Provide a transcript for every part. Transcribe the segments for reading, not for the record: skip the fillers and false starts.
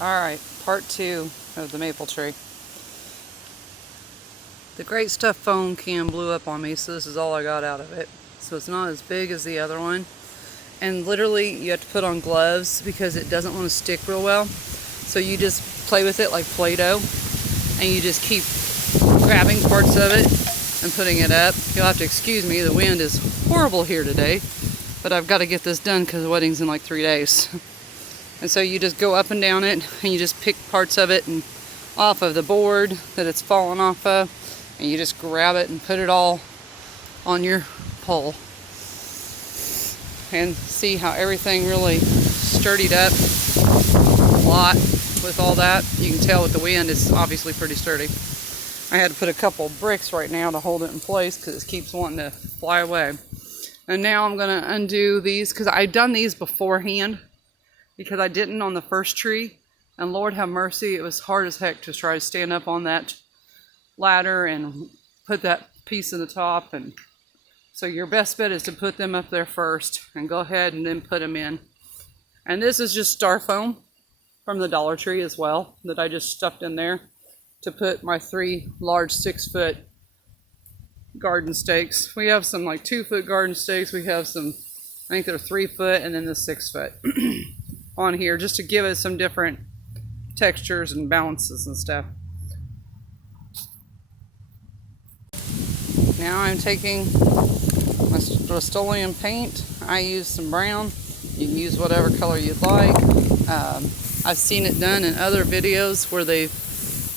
Alright, part 2 of the maple tree. The Great Stuff foam can blew up on me, so this is all I got out of it. So it's not as big as the other one. And literally, you have to put on gloves because it doesn't want to stick real well. So you just play with it like Play-Doh, and you just keep grabbing parts of it and putting it up. You'll have to excuse me, the wind is horrible here today, but I've got to get this done because the wedding's in like 3 days. And so you just go up and down it, and you just pick parts of it and off of the board that it's fallen off of, and you just grab it and put it all on your pole. And see how everything really sturdied up a lot with all that. You can tell with the wind it's obviously pretty sturdy. I had to put a couple bricks right now to hold it in place because it keeps wanting to fly away. And now I'm going to undo these because I've done these beforehand, because I didn't on the first tree, and Lord have mercy, it was hard as heck to try to stand up on that ladder and put that piece in the top. And so your best bet is to put them up there first and go ahead and then put them in. And this is just Styrofoam from the Dollar Tree as well that I just stuffed in there to put my 3 large 6-foot garden stakes. We have some like 2-foot garden stakes. We have some, I think they're 3-foot, and then the 6-foot. On here just to give it some different textures and balances and stuff. Now I'm taking my Rust-Oleum paint. I use some brown. You can use whatever color you'd like. I've seen it done in other videos where they've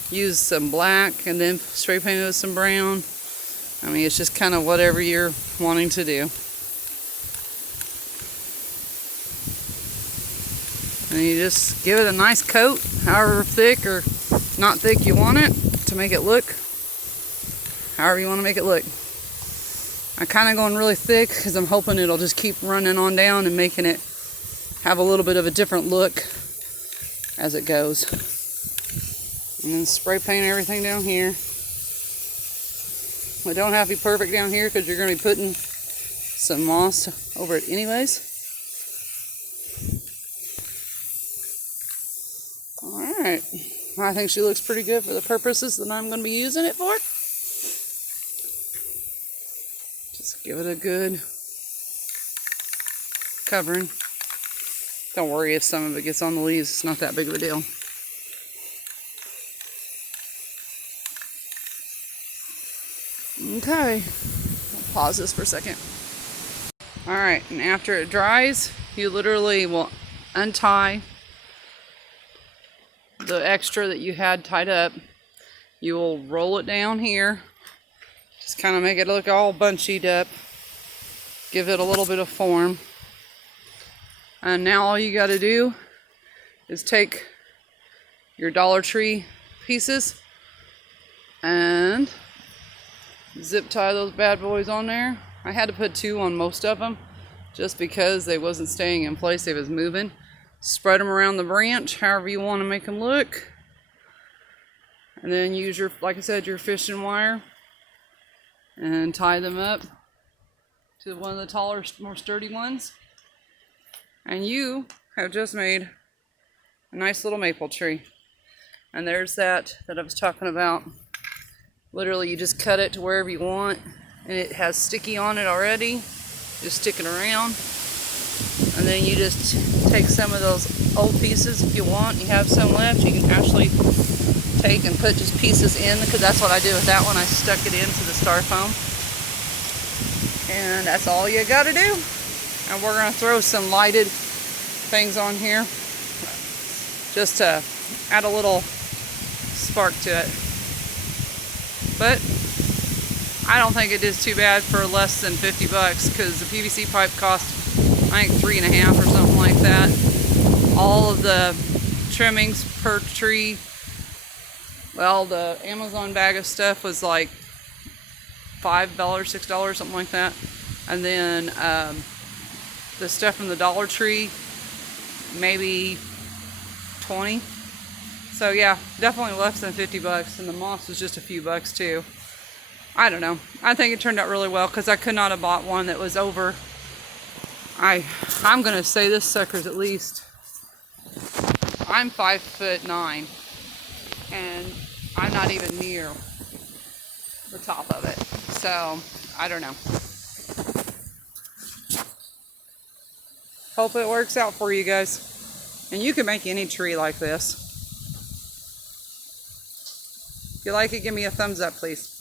used some black and then spray painted with some brown. I mean, it's just kind of whatever you're wanting to do. And you just give it a nice coat, however thick or not thick you want it, to make it look however you want to make it look. I'm kind of going really thick because I'm hoping it'll just keep running on down and making it have a little bit of a different look as it goes. And then spray paint everything down here. It don't have to be perfect down here because you're going to be putting some moss over it anyways. Alright, I think she looks pretty good for the purposes that I'm going to be using it for. Just give it a good covering. Don't worry if some of it gets on the leaves, it's not that big of a deal. Okay, I'll pause this for a second. Alright, and after it dries, you literally will untie the extra that you had tied up. You will roll it down here, just kind of make it look all bunchied up, give it a little bit of form. And now all you got to do is take your Dollar Tree pieces and zip tie those bad boys on there. I had to put 2 on most of them just because they wasn't staying in place, they was moving. Spread them around the branch, however you want to make them look. And then use your, like I said, your fishing wire and tie them up to one of the taller, more sturdy ones. And you have just made a nice little maple tree. And there's that I was talking about. Literally, you just cut it to wherever you want, and it has sticky on it already. Just stick it around. And then you just take some of those old pieces if you want. You have some left, you can actually take and put just pieces in, because that's what I did with that one. I stuck it into the Styrofoam. And that's all you got to do. And we're going to throw some lighted things on here just to add a little spark to it. But I don't think it is too bad for less than $50, because the PVC pipe cost, I think, $3.50 or something like that. All of the trimmings per tree, well, the Amazon bag of stuff was like $5, $6, something like that. And then the stuff from the Dollar Tree, maybe 20. So yeah, definitely less than $50, and the moss was just a few bucks too. I don't know. I think it turned out really well because I could not have bought one that was over. I'm gonna say this sucker's at least I'm 5'9", and I'm not even near the top of it. So, I don't know. Hope it works out for you guys. And you can make any tree like this. If you like it, give me a thumbs up, please.